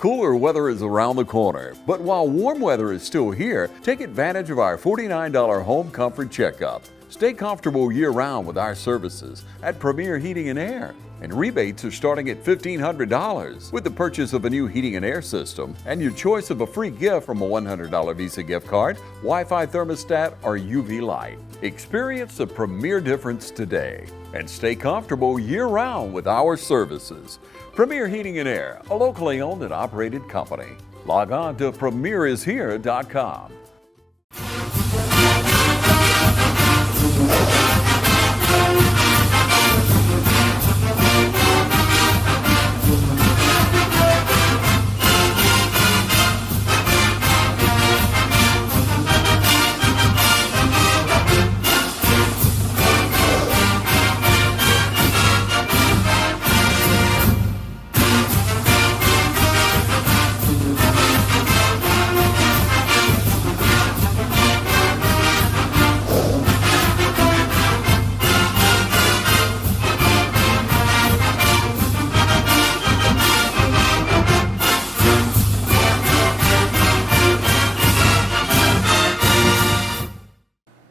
Cooler weather is around the corner, but while warm weather is still here, take advantage of our $49 home comfort checkup. Stay comfortable year-round with our services at Premier Heating and Air. And rebates are starting at $1,500 with the purchase of a new heating and air system and your choice of a free gift from a $100 Visa gift card, Wi-Fi thermostat, or UV light. Experience the Premier difference today and stay comfortable year-round with our services. Premier Heating and Air, a locally owned and operated company. Log on to premierishere.com.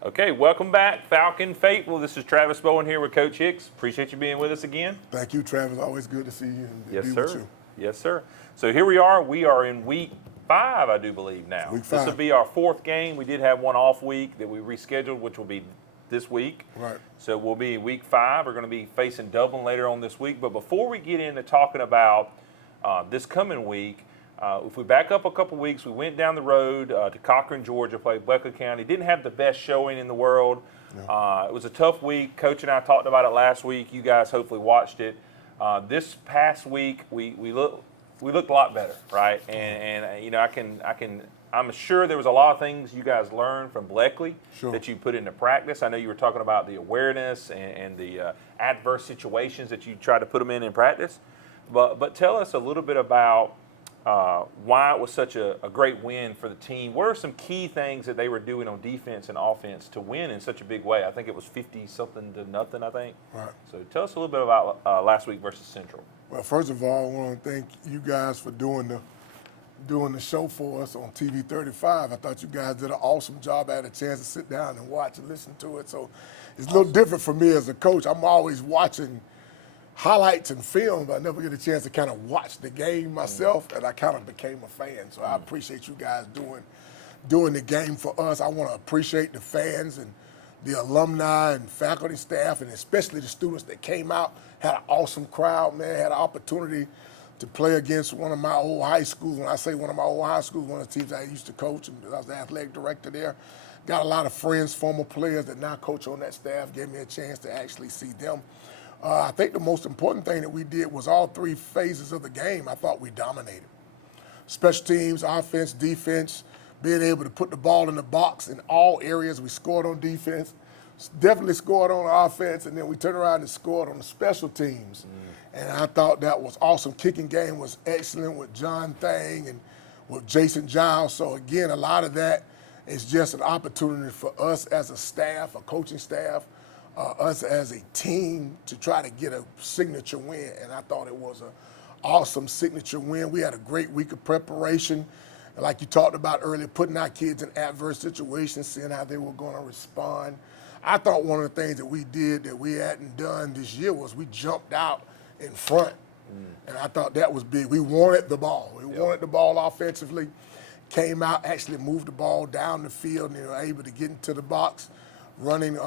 Okay, welcome back, Falcon Faithful. This is Travis Bowen here with Coach Hicks. Appreciate you being with us again. Thank you, Travis. Always good to see you and Yes, be sir. with you. Yes, sir. So here we are. We are in week 5, I do believe now. Week 5. This will be our 4th game. We did have one off week that we rescheduled, which will be this week. Right. So we'll be in week 5. We're going to be facing Dublin later on this week. But before we get into talking about this coming week, if we back up a couple weeks, we went down the road to Cochran, Georgia, played Bleckley County. Didn't have the best showing in the world. No. It was a tough week. Coach and I talked about it last week. You guys hopefully watched it. This past week, we looked a lot better, right? And you know, I'm sure there was a lot of things you guys learned from Bleckley that you put into practice. I know you were talking about the awareness and the adverse situations that you try to put them in practice. But tell us a little bit about why it was such a great win for the team. What are some key things that they were doing on defense and offense to win in such a big way? I think it was 50-something to nothing, I think. Right. So tell us a little bit about last week versus Central. Well, first of all, I want to thank you guys for doing the show for us on TV 35. I thought you guys did an awesome job. I had a chance to sit down and watch and listen to it. So it's a little different for me as a coach. I'm always watching highlights and film, but I never get a chance to kind of watch the game myself, and I kind of became a fan. So I appreciate you guys doing the game for us. I want to appreciate the fans and the alumni and faculty, staff, and especially the students that came out. Had an awesome crowd, man. Had an opportunity to play against one of my old high schools. When I say one of my old high schools, one of the teams I used to coach, and I was the athletic director there. Got a lot of friends, former players that now coach on that staff. Gave me a chance to actually see them. I think the most important thing that we did was all 3 phases of the game. I thought we dominated. Special teams, offense, defense, being able to put the ball in the box in all areas. We scored on defense, definitely scored on offense, and then we turned around and scored on the special teams. And I thought that was awesome. Kicking game was excellent with John Thang and with Jason Giles. So, again, a lot of that is just an opportunity for us as a staff, a coaching staff, us as a team to try to get a signature win, and I thought it was an awesome signature win. We had a great week of preparation, and like you talked about earlier, putting our kids in adverse situations, seeing how they were going to respond. I thought one of the things that we did that we hadn't done this year was we jumped out in front, and I thought that was big. We wanted the ball. We wanted the ball offensively, came out, actually moved the ball down the field, and they were able to get into the box, running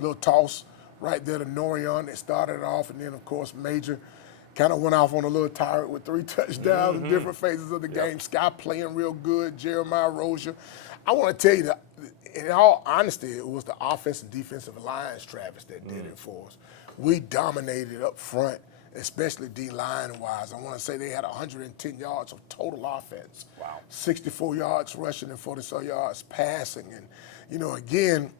little toss right there to Norion that started it off, and then, of course, Major kind of went off on a little tyrant with 3 touchdowns in different phases of the game. Sky playing real good, Jeremiah Rozier. I want to tell you that, in all honesty, it was the offensive and defensive lines, Travis, that did it for us. We dominated up front, especially D-line-wise. I want to say they had 110 yards of total offense. Wow. 64 yards rushing and 47 yards passing. And, you know, again,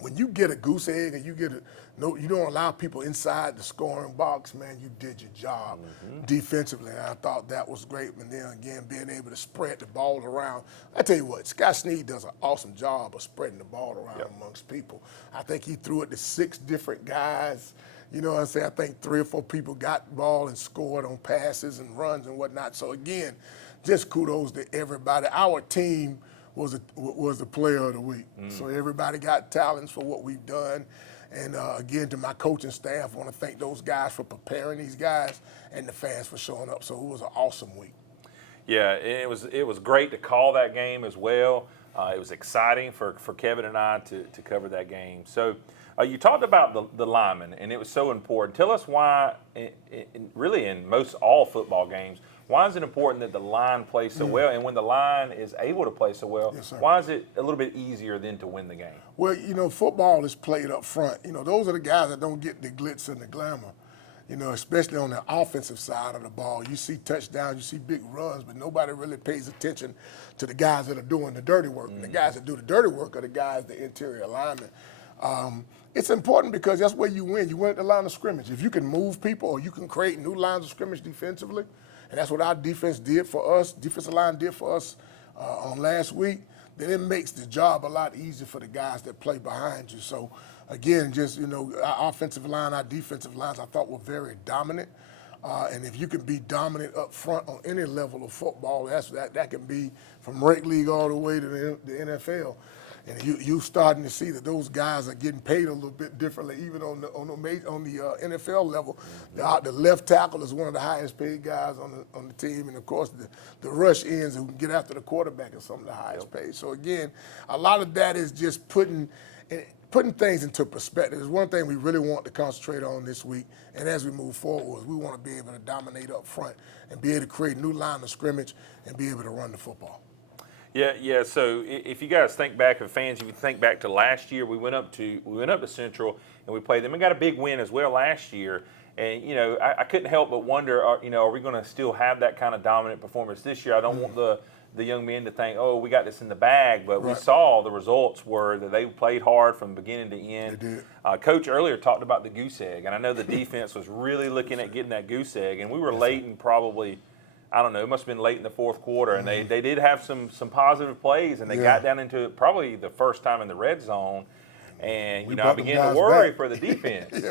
when you get a goose egg and you don't allow people inside the scoring box, man, you did your job defensively. And I thought that was great. And then again, being able to spread the ball around. I tell you what, Scott Sneed does an awesome job of spreading the ball around amongst people. I think he threw it to 6 different guys. You know what I'm saying? I think 3 or 4 people got the ball and scored on passes and runs and whatnot. So again, just kudos to everybody. Our team was the player of the week. So everybody got talents for what we've done. And again, to my coaching staff, I want to thank those guys for preparing these guys and the fans for showing up. So it was an awesome week. Yeah, it was great to call that game as well. It was exciting for Kevin and I to cover that game. So you talked about the linemen, and it was so important. Tell us why, really in most all football games, why is it important that the line plays so well? And when the line is able to play so well, Yes, why is it a little bit easier then to win the game? Well, you know, football is played up front. You know, those are the guys that don't get the glitz and the glamour. You know, especially on the offensive side of the ball. You see touchdowns, you see big runs, but nobody really pays attention to the guys that are doing the dirty work. And the guys that do the dirty work are the guys, the interior linemen. It's important because that's where you win. You win at the line of scrimmage. If you can move people or you can create new lines of scrimmage defensively, and that's what our defense did for us, defensive line did for us on last week, then it makes the job a lot easier for the guys that play behind you. So, again, just, you know, our offensive line, our defensive lines, I thought were very dominant. And if you can be dominant up front on any level of football, that can be from rec league all the way to the NFL. And you starting to see that those guys are getting paid a little bit differently, even on the NFL level. The left tackle is one of the highest paid guys on the team, and of course the rush ends who can get after the quarterback are some of the highest paid. So again, a lot of that is just putting things into perspective. It's one thing we really want to concentrate on this week, and as we move forward, we want to be able to dominate up front and be able to create new line of scrimmage and be able to run the football. Yeah. So if you guys think back, if fans, if you think back to last year, we went up to Central and we played them and got a big win as well last year. And you know, I couldn't help but wonder, are we going to still have that kind of dominant performance this year? I don't want the young men to think, oh, we got this in the bag, but we saw the results were that they played hard from beginning to end. They did. Coach earlier talked about the goose egg, and I know the defense was really looking at getting that goose egg, and we were late in probably. I don't know, it must have been late in the fourth quarter, and they did have some positive plays, and they got down into it probably the first time in the red zone, and I began to worry for the defense. But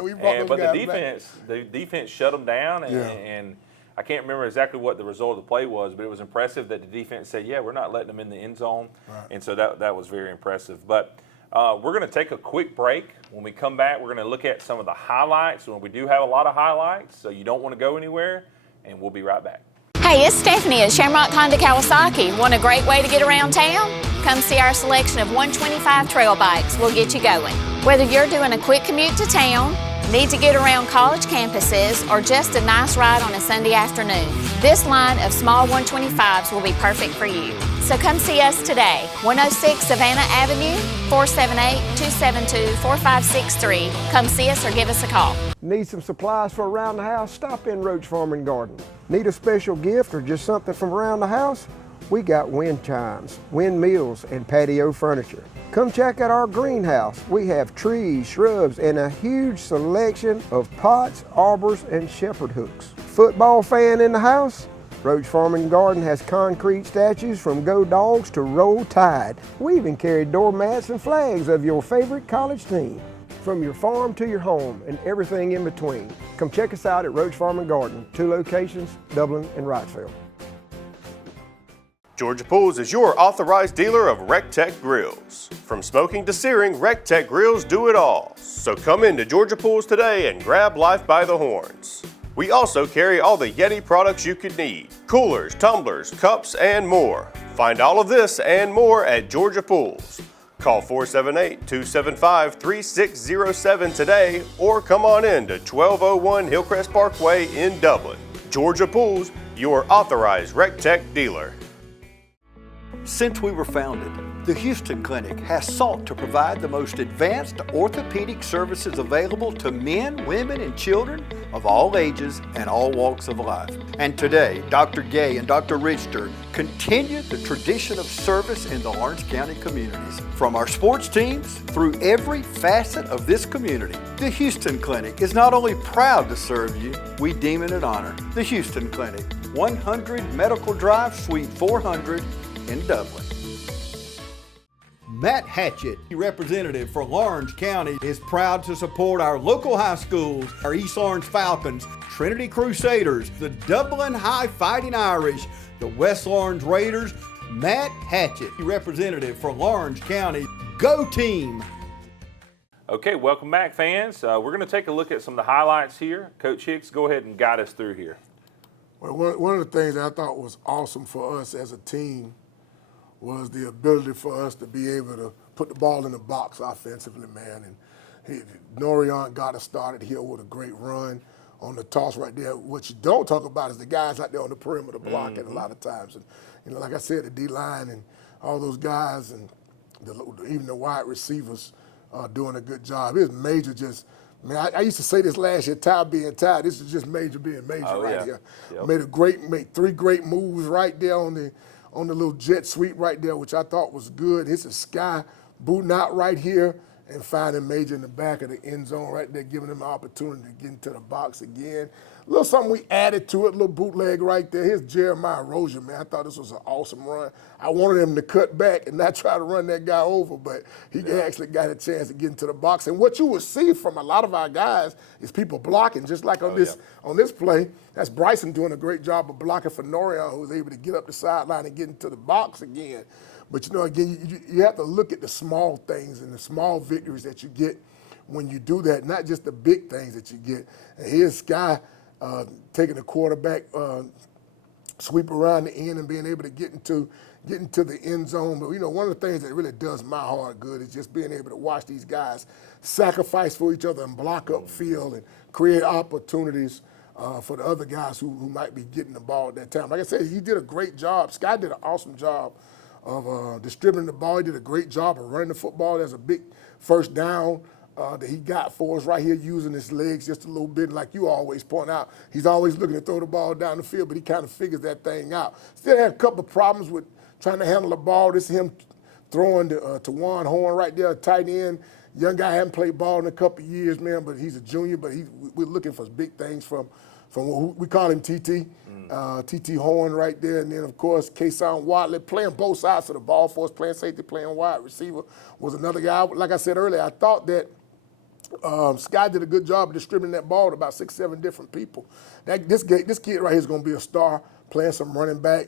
the defense shut them down, and I can't remember exactly what the result of the play was, but it was impressive that the defense said, yeah, we're not letting them in the end zone, and so that was very impressive. But we're going to take a quick break. When we come back, we're going to look at some of the highlights, and we do have a lot of highlights, so you don't want to go anywhere, and we'll be right back. Hey, it's Stephanie at Shamrock Honda Kawasaki. Want a great way to get around town? Come see our selection of 125 trail bikes. We'll get you going. Whether you're doing a quick commute to town, need to get around college campuses, or just a nice ride on a Sunday afternoon, this line of small 125s will be perfect for you. So come see us today, 106 Savannah Avenue, 478-272-4563. Come see us or give us a call. Need some supplies for around the house? Stop in Roach Farm and Garden. Need a special gift or just something from around the house? We got wind chimes, windmills, and patio furniture. Come check out our greenhouse. We have trees, shrubs, and a huge selection of pots, arbors, and shepherd hooks. Football fan in the house? Roach Farm and Garden has concrete statues from Go Dogs to Roll Tide. We even carry doormats and flags of your favorite college team. From your farm to your home and everything in between. Come check us out at Roach Farm and Garden, 2 locations, Dublin and Wrightsville. Georgia Pools is your authorized dealer of RecTech grills. From smoking to searing, RecTech grills do it all. So come into Georgia Pools today and grab life by the horns. We also carry all the Yeti products you could need. Coolers, tumblers, cups, and more. Find all of this and more at Georgia Pools. Call 478-275-3607 today or come on in to 1201 Hillcrest Parkway in Dublin. Georgia Pools, your authorized RecTech dealer. Since we were founded, the Houston Clinic has sought to provide the most advanced orthopedic services available to men, women, and children of all ages and all walks of life. And today, Dr. Gay and Dr. Richter continue the tradition of service in the Orange County communities. From our sports teams through every facet of this community, the Houston Clinic is not only proud to serve you, we deem it an honor. The Houston Clinic, 100 Medical Drive, Suite 400 in Dublin. Matt Hatchett, representative for Lawrence County, is proud to support our local high schools, our East Lawrence Falcons, Trinity Crusaders, the Dublin High Fighting Irish, the West Lawrence Raiders. Matt Hatchett, representative for Lawrence County. Go team! Okay, welcome back, fans. We're going to take a look at some of the highlights here. Coach Hicks, go ahead and guide us through here. Well, one of the things that I thought was awesome for us as a team was the ability for us to be able to put the ball in the box offensively, man. And Norion got us started here with a great run on the toss right there. What you don't talk about is the guys out there on the perimeter blocking a lot of times. And like I said, the D-line and all those guys and even the wide receivers are doing a good job. It was Major just, man, I used to say this last year, Ty being Ty. This is just Major being Major here. Yep. Made 3 great moves right there on the little jet sweep right there, which I thought was good. It's a Sky booting out right here and finding Major in the back of the end zone right there, giving him an opportunity to get into the box again. A little something we added to it, a little bootleg right there. Here's Jeremiah Rozier, man. I thought this was an awesome run. I wanted him to cut back and not try to run that guy over, but he actually got a chance to get into the box. And what you will see from a lot of our guys is people blocking, just like on this play. That's Bryson doing a great job of blocking for Norion, who was able to get up the sideline and get into the box again. But, you know, again, you have to look at the small things and the small victories that you get when you do that, not just the big things that you get. And here's Sky taking the quarterback sweep around the end and being able to get into the end zone. But, you know, one of the things that really does my heart good is just being able to watch these guys sacrifice for each other and block up field and create opportunities for the other guys who might be getting the ball at that time. Like I said, he did a great job. Sky did an awesome job of distributing the ball. He did a great job of running the football. There's a big first down that he got for us right here, using his legs just a little bit. Like you always point out, he's always looking to throw the ball down the field, but he kind of figures that thing out. Still had a couple of problems with trying to handle the ball. This is him throwing to Juan Horn right there, tight end. Young guy hadn't played ball in a couple of years, man, but he's a junior. But we're looking for big things from what we call him TT. TT Horn right there, and then of course Kason Watley playing both sides of the ball for us, playing safety, playing wide receiver was another guy. Like I said earlier, I thought that Sky did a good job of distributing that ball to about 6, 7 different people. This kid right here is going to be a star, playing some running back.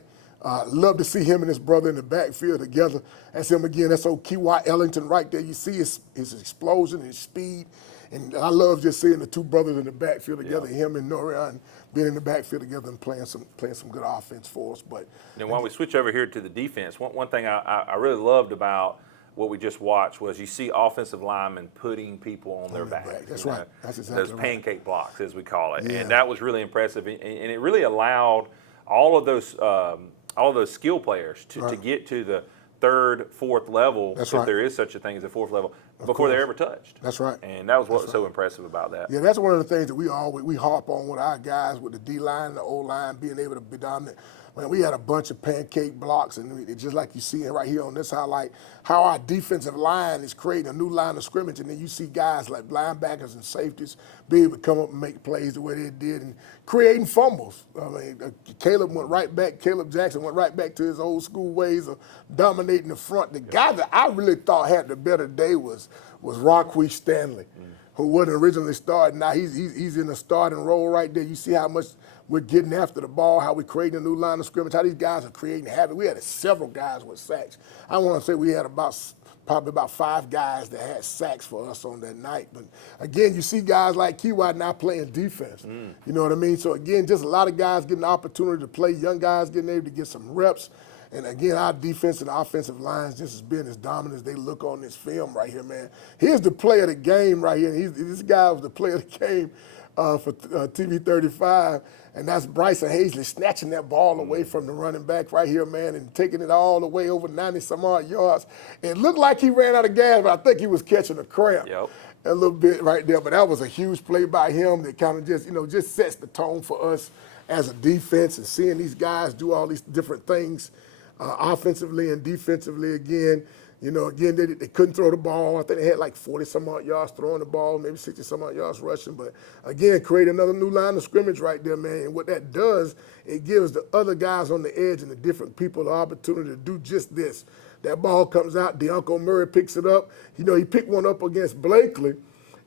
Love to see him and his brother in the backfield together. That's him again. That's old Kiwa Ellington right there. You see his explosion, his speed. And I love just seeing the 2 brothers in the backfield together, him and Norion being in the backfield together and playing some good offense for us. But and while we switch over here to the defense, one thing I really loved about what we just watched was you see offensive linemen putting people on their back. That's right. That's exactly those pancake blocks, as we call it, Yeah. and that was really impressive. And it really allowed all of those skill players to get to the 3rd, 4th level, if there is such a thing as a 4th level, before they're ever touched. That's right. And that was what was so impressive about that. Yeah, that's one of the things that we harp on with our guys, with the D-line and the O-line, being able to be dominant. Man, we had a bunch of pancake blocks, and just like you see it right here on this highlight, how our defensive line is creating a new line of scrimmage, and then you see guys like linebackers and safeties be able to come up and make plays the way they did and creating fumbles. I mean, Caleb Jackson went right back to his old school ways of dominating the front. The guy that I really thought had the better day was Raquel Stanley, who wasn't originally starting. Now he's in a starting role right there. You see how much we're getting after the ball, how we're creating a new line of scrimmage, how these guys are creating havoc. We had several guys with sacks. I want to say we had probably about 5 guys that had sacks for us on that night. But again, you see guys like Kiwa now playing defense. You know what I mean? So again, just a lot of guys getting the opportunity to play, young guys getting able to get some reps. And again, our defense and offensive lines just as being as dominant as they look on this film right here, man. Here's the play of the game right here. This guy was the player of the game for TV 35, and that's Bryson Hazley snatching that ball away from the running back right here, man, and taking it all the way over 90-some-odd yards. It looked like he ran out of gas, but I think he was catching a cramp. A little bit right there, but that was a huge play by him that kind of just sets the tone for us as a defense, and seeing these guys do all these different things offensively and defensively again. You know, again, they couldn't throw the ball. I think they had like 40-some-odd yards throwing the ball, maybe 60-some-odd yards rushing. But, again, create another new line of scrimmage right there, man. And what that does, it gives the other guys on the edge and the different people the opportunity to do just this. That ball comes out, DeUnco Murray picks it up. You know, he picked one up against Blakely,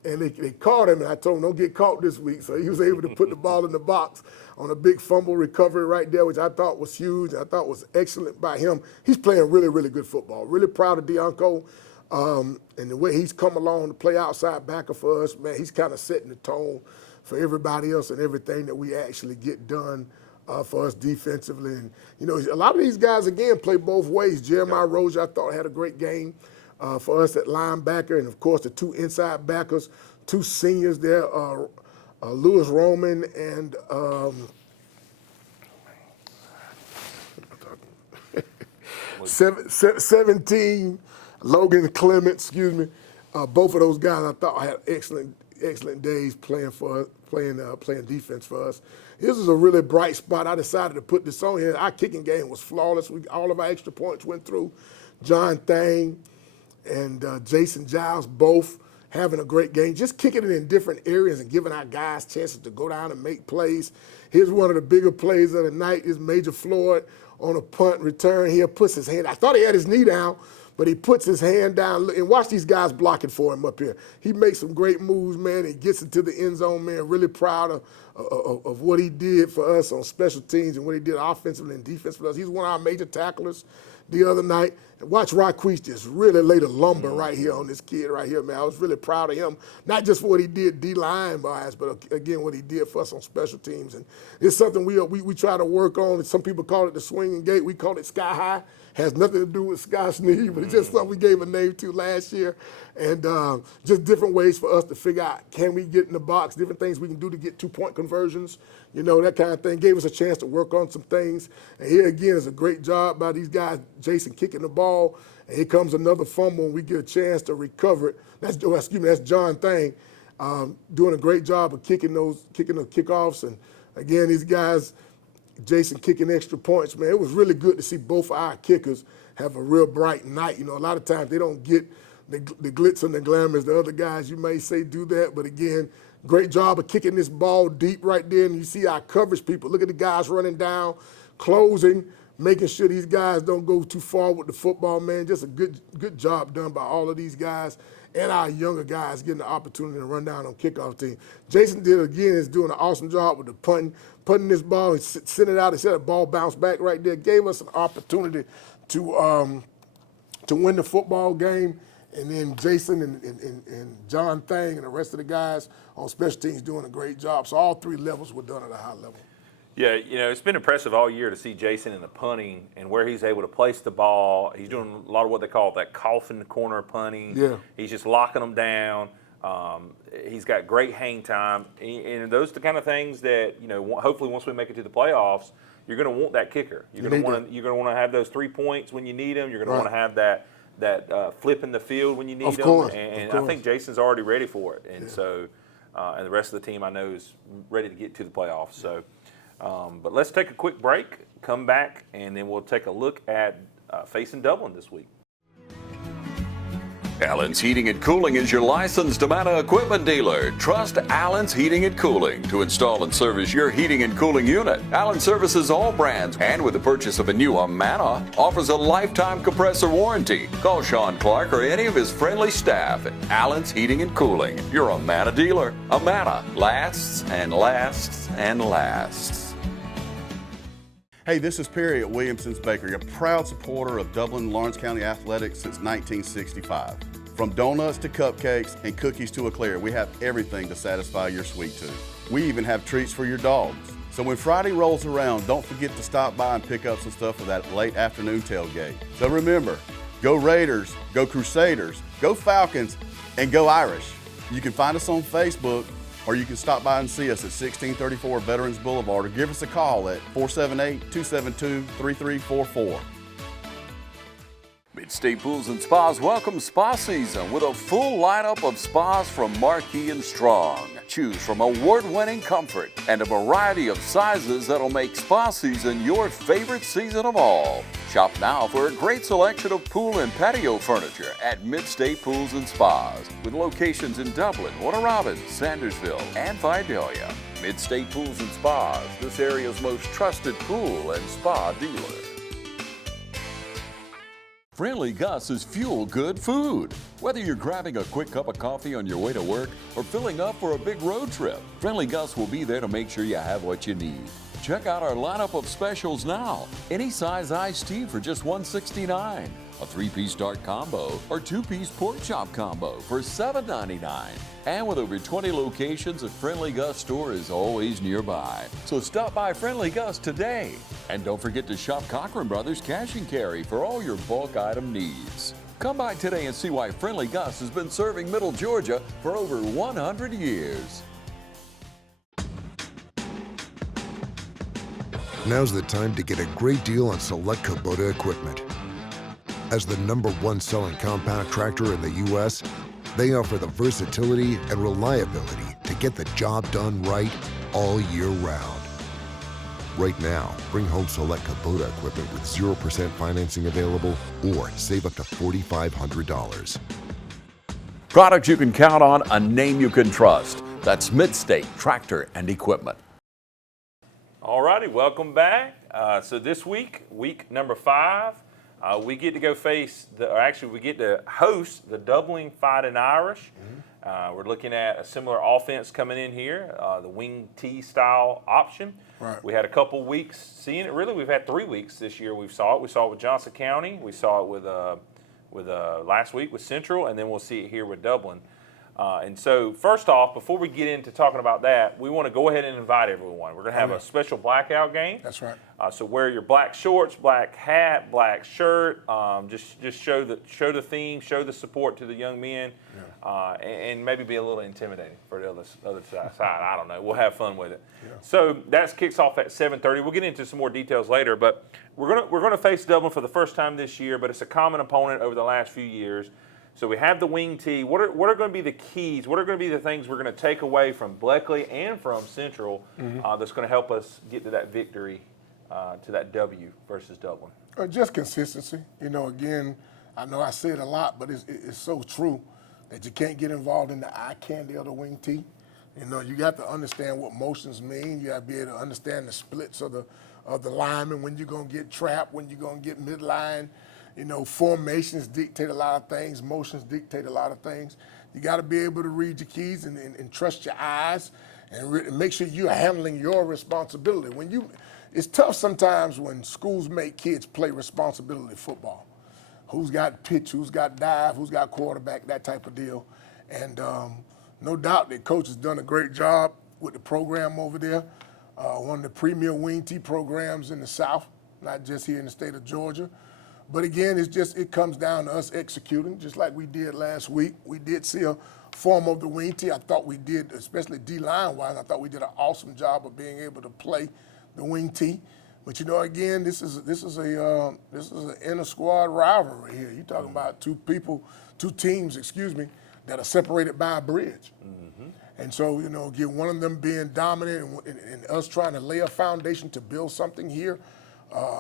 and they caught him, and I told him, don't get caught this week. So he was able to put the ball in the box on a big fumble recovery right there, which I thought was huge. I thought was excellent by him. He's playing really, really good football. Really proud of DeUnco. And the way he's come along to play outside backer for us, man, he's kind of setting the tone for everybody else and everything that we actually get done for us defensively. And, you know, a lot of these guys, again, play both ways. Jeremiah Rozier, I thought, had a great game for us at linebacker. And, of course, the two inside backers, two seniors there, Lewis Roman and 17, Logan Clement, excuse me. Both of those guys I thought had excellent days playing defense for us. This was a really bright spot. I decided to put this on here. Our kicking game was flawless. All of our extra points went through. John Thang and Jason Giles both having a great game, just kicking it in different areas and giving our guys chances to go down and make plays. Here's one of the bigger plays of the night is Major Floyd on a punt return here, puts his hand. I thought he had his knee down, but he puts his hand down, and watch these guys blocking for him up here. He makes some great moves, man. He gets into the end zone, man. Really proud of what he did for us on special teams and what he did offensively and defensively for us. He's one of our major tacklers the other night. And watch Raquise just really lay the lumber right here on this kid right here, man. I was really proud of him, not just for what he did D-line wise, but again, what he did for us on special teams. And it's something we try to work on. Some people call it the swinging gate. We call it sky high. Has nothing to do with Scott Sneed, but it's just something we gave a name to last year. And just different ways for us to figure out, can we get in the box, different things we can do to get 2-point conversions, you know, that kind of thing. Gave us a chance to work on some things. And here again is a great job by these guys, Jason kicking the ball. And here comes another fumble and we get a chance to recover it. That's John Thang doing a great job of kicking the kickoffs. And again, these guys, Jason kicking extra points, man. It was really good to see both our kickers have a real bright night. You know, a lot of times they don't get the glitz and the glamour as the other guys, you may say, do that. But again, great job of kicking this ball deep right there. And you see our coverage people. Look at the guys running down, closing, making sure these guys don't go too far with the football, man. Just a good job done by all of these guys and our younger guys getting the opportunity to run down on kickoff team. Jason is doing an awesome job with the punting this ball and sending it out. Instead of ball bounce back right there, gave us an opportunity to win the football game. And then Jason and John Thang and the rest of the guys on special teams doing a great job. So all three levels were done at a high level. Yeah, you know, it's been impressive all year to see Jason in the punting and where he's able to place the ball. He's doing a lot of what they call that coffin corner punting. Yeah. He's just locking them down. He's got great hang time. And those are the kind of things that, you know, hopefully once we make it to the playoffs, you're going to want that kicker. You're going to want to have those 3 points when you need them. You're going to want to have that flip in the field when you need them. And I think Jason's already ready for it. And so, and the rest of the team I know is ready to get to the playoffs. So. But let's take a quick break, come back, and then we'll take a look at facing Dublin this week. Allen's Heating and Cooling is your licensed Amana equipment dealer. Trust Allen's Heating and Cooling to install and service your heating and cooling unit. Allen services all brands, and with the purchase of a new Amana, offers a lifetime compressor warranty. Call Sean Clark or any of his friendly staff at Allen's Heating and Cooling, your Amana dealer. Amana lasts and lasts and lasts. Hey, this is Perry at Williamson's Bakery, a proud supporter of Dublin and Lawrence County athletics since 1965. From donuts to cupcakes and cookies to eclair, we have everything to satisfy your sweet tooth. We even have treats for your dogs. So when Friday rolls around, don't forget to stop by and pick up some stuff for that late afternoon tailgate. So remember, go Raiders, go Crusaders, go Falcons, and go Irish. You can find us on Facebook, or you can stop by and see us at 1634 Veterans Boulevard, or give us a call at 478-272-3344. Mid-State Pools and Spas welcomes spa season with a full lineup of spas from Marquee and Strong. Choose from award-winning comfort and a variety of sizes that'll make spa season your favorite season of all. Shop now for a great selection of pool and patio furniture at Mid-State Pools and Spas, with locations in Dublin, Warner Robins, Sandersville, and Vidalia. Mid-State Pools and Spas, this area's most trusted pool and spa dealer. Friendly Gus is fuel-good food. Whether you're grabbing a quick cup of coffee on your way to work or filling up for a big road trip, Friendly Gus will be there to make sure you have what you need. Check out our lineup of specials now. Any size iced tea for just $1.69. A 3-piece dark combo or 2-piece pork chop combo for $7.99. And with over 20 locations, a Friendly Gus store is always nearby. So stop by Friendly Gus today. And don't forget to shop Cochran Brothers Cash and Carry for all your bulk item needs. Come by today and see why Friendly Gus has been serving Middle Georgia for over 100 years. Now's the time to get a great deal on select Kubota equipment. As the #1 selling compact tractor in the U.S., they offer the versatility and reliability to get the job done right all year round. Right now, bring home select Kubota equipment with 0% financing available or save up to $4,500. Products you can count on, a name you can trust. That's Midstate Tractor and Equipment. All righty, welcome back. So this week, week number 5, we get to go we get to host the Dublin Fighting Irish. We're looking at a similar offense coming in here, the wing T style option. Right. We had a couple weeks seeing it. Really, we've had 3 weeks this year. We saw it with Johnson County. We saw it with last week with Central, and then we'll see it here with Dublin. And so first off, before we get into talking about that, we want to go ahead and invite everyone. We're going to have a special blackout game. That's right. So wear your black shorts, black hat, black shirt. Just show the theme, show the support to the young men, and maybe be a little intimidating for the other side. I don't know. We'll have fun with it. Yeah. So that kicks off at 7:30. We'll get into some more details later, but we're gonna face Dublin for the first time this year. But it's a common opponent over the last few years. So we have the wing T. What are going to be the keys? What are going to be the things we're going to take away from Bleckley and from Central that's going to help us get to that victory, to that W versus Dublin? Just consistency. Again, I know I say it a lot, but it's so true that you can't get involved in the eye candy of the wing T. You got to understand what motions mean. You got to be able to understand the splits of the linemen, when you're going to get trapped, when you're going to get midline. Formations dictate a lot of things. Motions dictate a lot of things. You got to be able to read your keys and trust your eyes and make sure you're handling your responsibility. It's tough sometimes when schools make kids play responsibility football. Who's got pitch, who's got dive, who's got quarterback, that type of deal. And no doubt that coach has done a great job with the program over there. One of the premier wing T programs in the South, not just here in the state of Georgia. But again, it comes down to us executing, just like we did last week. We did see a form of the wing T. I thought we did, especially D-line wise, I thought we did an awesome job of being able to play the wing T. But again, this is an inter squad rivalry here. You're talking about two teams, that are separated by a bridge. Mm-hmm. And so, again, one of them being dominant and us trying to lay a foundation to build something here,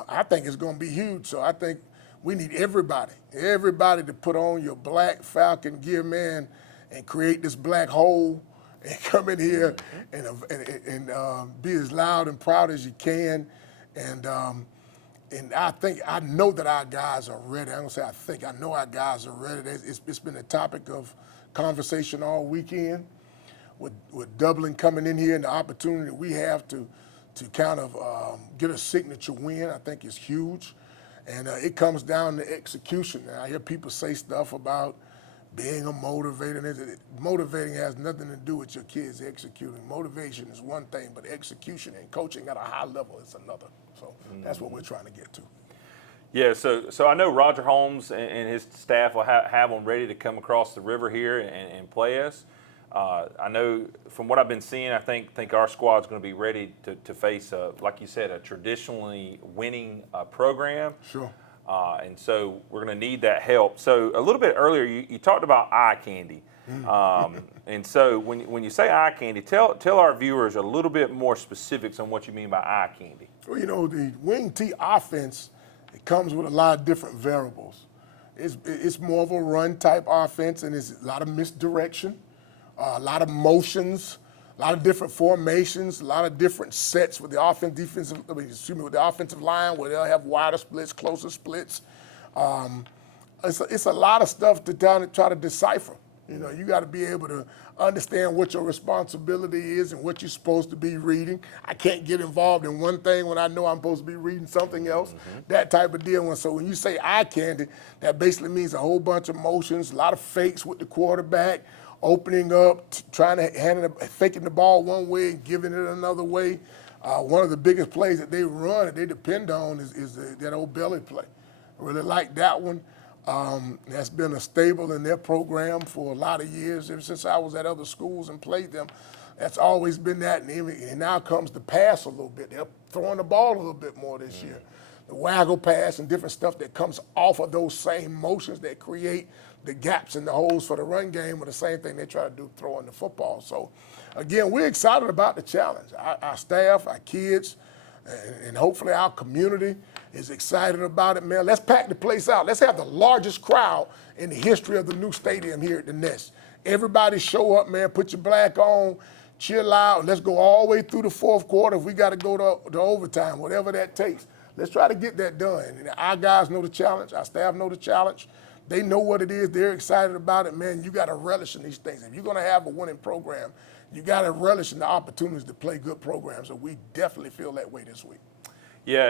I think it's going to be huge. So I think we need everybody to put on your black Falcon gear, man, and create this black hole and come in here and be as loud and proud as you can. And I know that our guys are ready. I don't say I think, I know our guys are ready. It's been a topic of conversation all weekend with Dublin coming in here and the opportunity that we have to kind of get a signature win, I think is huge. And it comes down to execution. Now, I hear people say stuff about being a motivator. Motivating has nothing to do with your kids executing. Motivation is one thing, but execution and coaching at a high level is another. So that's what we're trying to get to. Yeah, so I know Roger Holmes and his staff will have them ready to come across the river here and play us. I know from what I've been seeing, I think our squad's going to be ready to face, like you said, a traditionally winning program. Sure. And so we're going to need that help. So a little bit earlier, you talked about eye candy. And so when you say eye candy, tell our viewers a little bit more specifics on what you mean by eye candy. Well, the wing T offense, it comes with a lot of different variables. It's more of a run type offense, and there's a lot of misdirection. A lot of motions, a lot of different formations, a lot of different sets with the with the offensive line where they'll have wider splits, closer splits. it's a lot of stuff to try to decipher. You know, you got to be able to understand what your responsibility is and what you're supposed to be reading. I can't get involved in one thing when I know I'm supposed to be reading something else, that type of deal. And so when you say eye candy, that basically means a whole bunch of motions, a lot of fakes with the quarterback, opening up, trying to faking the ball one way and giving it another way. One of the biggest plays that they run, that they depend on, is that old belly play. I really like that one. That's been a staple in their program for a lot of years. Ever since I was at other schools and played them, that's always been that. And now comes the pass a little bit. They're throwing the ball a little bit more this year. The waggle pass and different stuff that comes off of those same motions that create the gaps and the holes for the run game, are the same thing they try to do throwing the football. So, again, we're excited about the challenge. Our staff, our kids, and hopefully our community is excited about it, man. Let's pack the place out. Let's have the largest crowd in the history of the new stadium here at the Nest. Everybody show up, man. Put your black on, chill out. Let's go all the way through the fourth quarter. If we got to go to overtime, whatever that takes. Let's try to get that done. And our guys know the challenge. Our staff know the challenge. They know what it is. They're excited about it, man. You got to relish in these things. If you're going to have a winning program, you got to relish in the opportunities to play good programs. So we definitely feel that way this week. Yeah,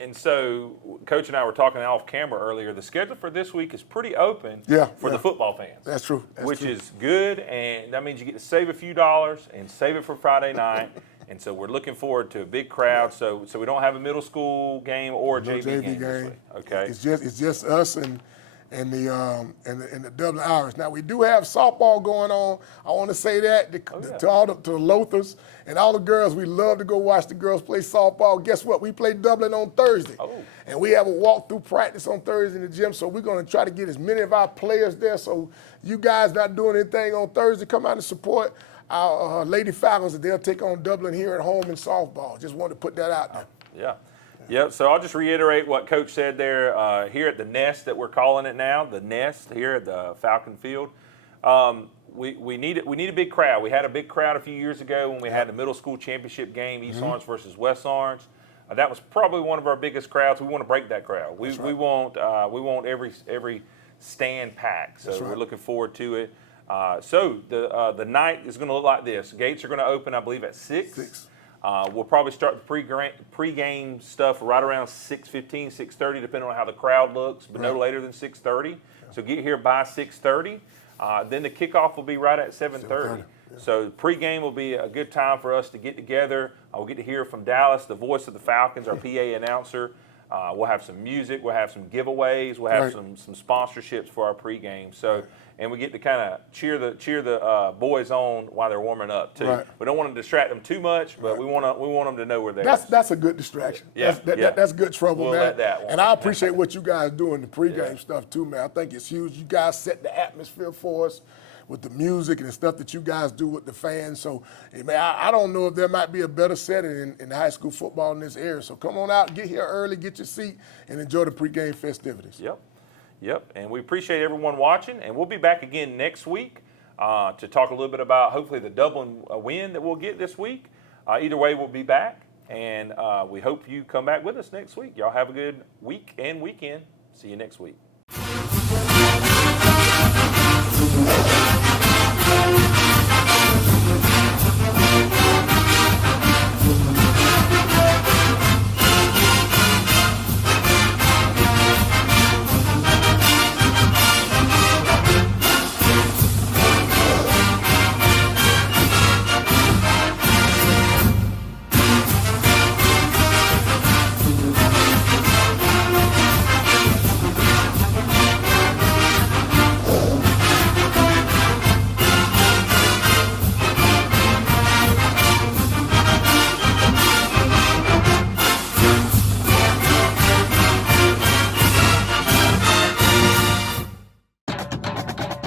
and so Coach and I were talking off camera earlier. The schedule for this week is pretty open for the football fans. That's true. Which is good, and that means you get to save a few dollars and save it for Friday night. And so we're looking forward to a big crowd. So we don't have a middle school game or a JV game this week. Okay. It's just us and the Dublin Irish. Now we do have softball going on. I want to say that to all the Lothers and all the girls. We love to go watch the girls play softball. Guess what? We play Dublin on Thursday, and we have a walkthrough practice on Thursday in the gym. So we're going to try to get as many of our players there. So you guys not doing anything on Thursday, come out and support our Lady Falcons. They'll take on Dublin here at home in softball. Just wanted to put that out there. Yeah. Yep, so I'll just reiterate what Coach said there. Here at the Nest that we're calling it now, the Nest here at the Falcon Field. We need a big crowd. We had a big crowd a few years ago when we had the middle school championship game, East Orange versus West Orange. That was probably one of our biggest crowds. We want to break that crowd. We want every stand packed. So we're looking forward to it. So the night is going to look like this. Gates are going to open, I believe, at 6. We'll probably start the pre-game stuff right around 6:15, 6:30, depending on how the crowd looks, but no later than 6:30. So get here by 6:30. Then the kickoff will be right at 7:30. So pre-game will be a good time for us to get together. We'll get to hear from Dallas, the voice of the Falcons, our PA announcer. We'll have some music. We'll have some giveaways. We'll have some sponsorships for our pregame. So, and we get to kind of cheer the boys on while they're warming up too. Right. We don't want to distract them too much, but we want them to know where they're. That's a good distraction. That's good trouble, we'll man. let that one. And I appreciate what you guys do in the pregame stuff too, man. I think it's huge. You guys set the atmosphere for us with the music and the stuff that you guys do with the fans. So, man, I don't know if there might be a better setting in high school football in this area. So come on out, get here early, get your seat, and enjoy the pregame festivities. Yep. And we appreciate everyone watching, and we'll be back again next week to talk a little bit about hopefully the Dublin win that we'll get this week. Either way, we'll be back, and we hope you come back with us next week. Y'all have a good week and weekend. See you next week.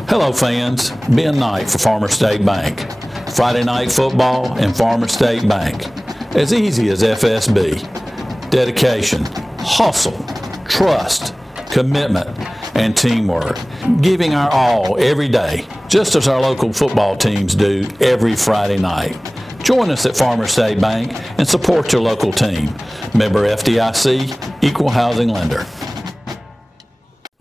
Hello fans, Ben Knight for Farmer State Bank. Friday night football and Farmer State Bank. As easy as FSB. Dedication, hustle, trust, commitment, and teamwork. Giving our all every day, just as our local football teams do every Friday night. Join us at Farmer State Bank and support your local team. Member FDIC, Equal Housing Lender.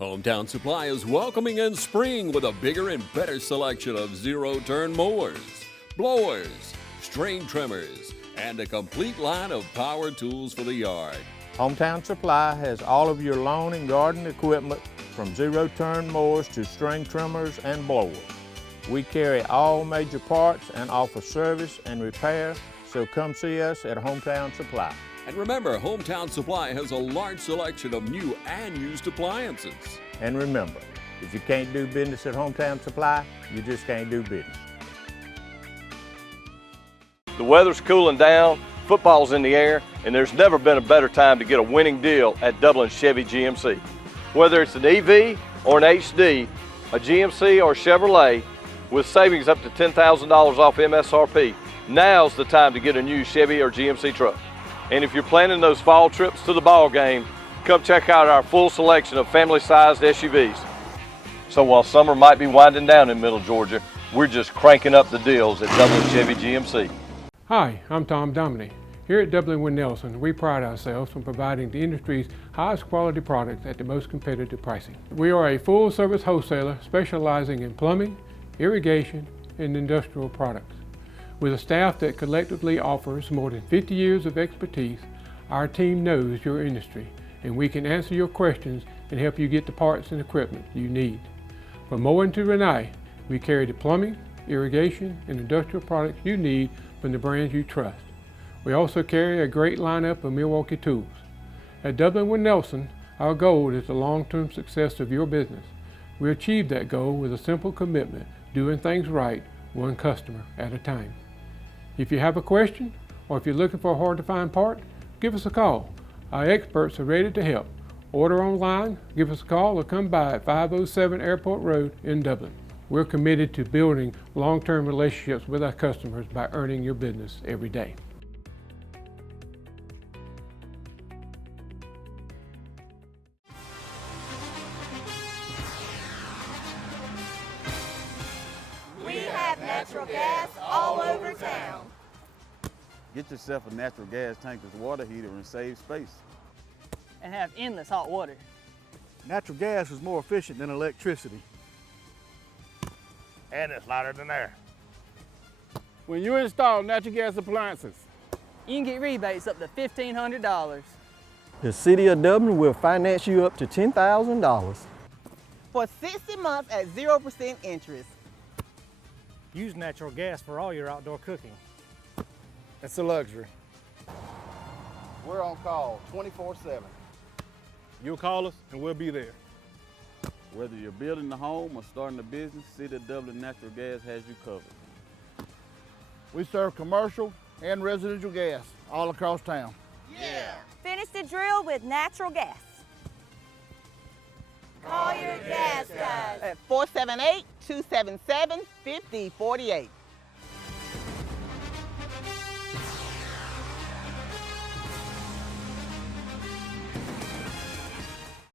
Hometown Supply is welcoming in spring with a bigger and better selection of zero-turn mowers, blowers, string trimmers, and a complete line of power tools for the yard. Hometown Supply has all of your lawn and garden equipment from zero-turn mowers to string trimmers and blowers. We carry all major parts and offer service and repair, so come see us at Hometown Supply. And remember, Hometown Supply has a large selection of new and used appliances. And remember, if you can't do business at Hometown Supply, you just can't do business. The weather's cooling down, football's in the air, and there's never been a better time to get a winning deal at Dublin Chevy GMC. Whether it's an EV or an HD, a GMC or Chevrolet, with savings up to $10,000 off MSRP, now's the time to get a new Chevy or GMC truck. And if you're planning those fall trips to the ball game, come check out our full selection of family-sized SUVs. So while summer might be winding down in Middle Georgia, we're just cranking up the deals at Dublin Chevy GMC. Hi, I'm Tom Dominy. Here at Dublin Wind Nelson, we pride ourselves on providing the industry's highest quality products at the most competitive pricing. We are a full-service wholesaler specializing in plumbing, irrigation, and industrial products. With a staff that collectively offers more than 50 years of expertise, our team knows your industry, and we can answer your questions and help you get the parts and equipment you need. From mowing to Renee, we carry the plumbing, irrigation, and industrial products you need from the brands you trust. We also carry a great lineup of Milwaukee tools. At Dublin Wind Nelson, our goal is the long-term success of your business. We achieve that goal with a simple commitment, doing things right, one customer at a time. If you have a question, or if you're looking for a hard-to-find part, give us a call. Our experts are ready to help. Order online, give us a call, or come by at 507 Airport Road in Dublin. We're committed to building long-term relationships with our customers by earning your business every day. We have natural gas all over town. Get yourself a natural gas tankless water heater and save space. And have endless hot water. Natural gas is more efficient than electricity. And it's lighter than air. When you install natural gas appliances, You can get rebates up to $1,500. The City of Dublin will finance you up to $10,000. For 60 months at 0% interest. Use natural gas for all your outdoor cooking. It's a luxury. We're on call 24/7. You'll call us and we'll be there. Whether you're building a home or starting a business, City of Dublin Natural Gas has you covered. We serve commercial and residential gas all across town. Yeah! Finish the drill with natural gas. Call your gas guys at 478-277-5048.